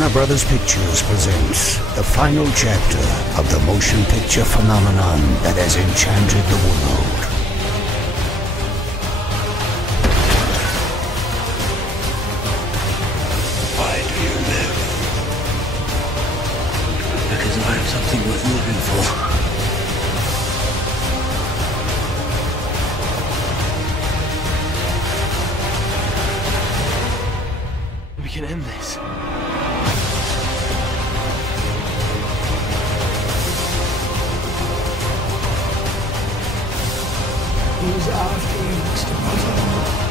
Warner Brothers Pictures presents the final chapter of the motion picture phenomenon that has enchanted the world. Why do you live? Because I have something worth living for. We can end this. He's after you, Mr. Potter.